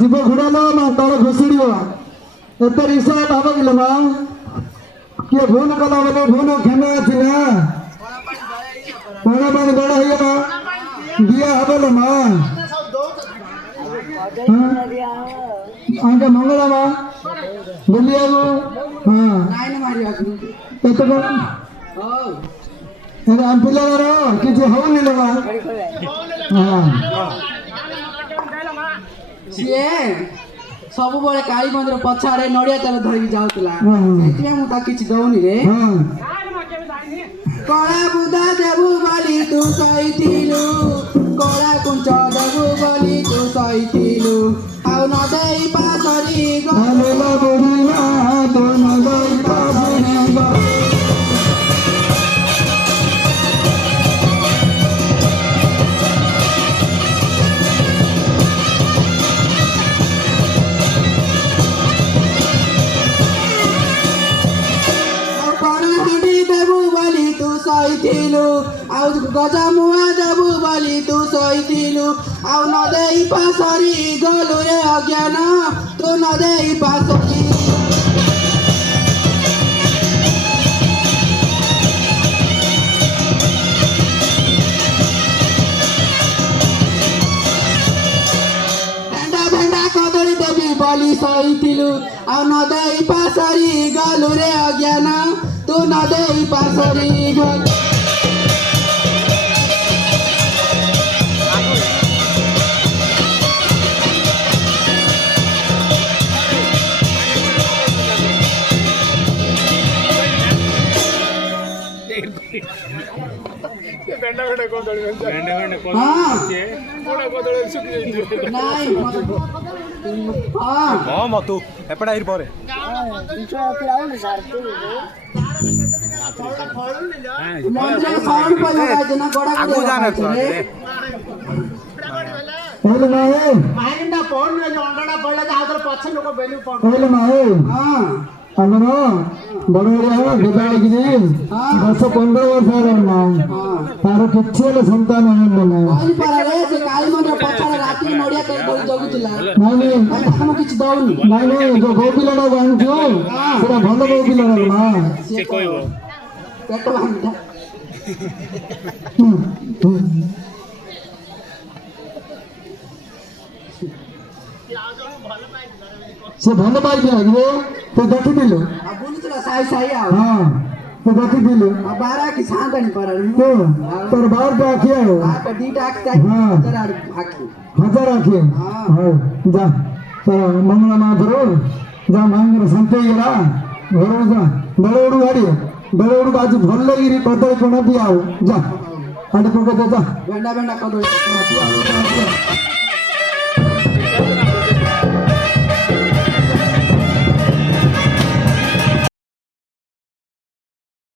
जीव घुड़ालो ना तल घुसुड़ियो एत रिसा भाव कि किए भूल कला बोले भूल क्षमा अच्छी ना पणा पानी बड़ा हो दिया हबल माँ आगे मंगला माँ बोलिए हाँ आम पिलार किसी होनी लगा हाँ सीए सब बड़े काली मंदिर पछाड़े नड़िया तेल धरिक जाऊला किसी दौनी रे कला बुधा देवु बोली तू सहीलु कला कुंच देवु बोली तू सहीलु आउ नदई पासरी आउ गजामुआ देवु बोली तू सहीलु आउ नदई पासरी गलु रे अज्ञान तू नदई पासरी भेंडा भेंडा कदली देवी बोली सहीलु आउ नदई पासरी गलु रे अज्ञान तू नदई पासरी गल మతు ఎప్పుడ అయిపోరే ଆମର ବଡ଼ ବିବାହ ହେଇକି 10-15 ବର୍ଷ ହେଲାଣି ତାର କିଛି ହେଲେ ସନ୍ତାନ ହେଇନି ନାଇଁ କିଛି ଦଉନି ନାଇଁ ନାଇଁ ଯୋଉ ବୋଉ ପିଲାଟା ଜାଣିଛୁ ସେଟା ଭଲ ବୋଉ ପିଲାଟା ମା ପେଟ ଭାଙ୍ଗିଲା से भल पाई रे तो देखिलु साई साई हाँ तो देखिलु बारा की सांतनी पर तो तोर बार पे आखिया हो दीटा आखता हाँ आखी हजार आखिए हाँ जा तो मंगला माँ करो जा मांग संते गला घर जा बड़ोड़ू गाड़ी बड़ोड़ू आज भल लगी कदली कोना दिया जा आड़ को जा भेंडा भेंडा कदली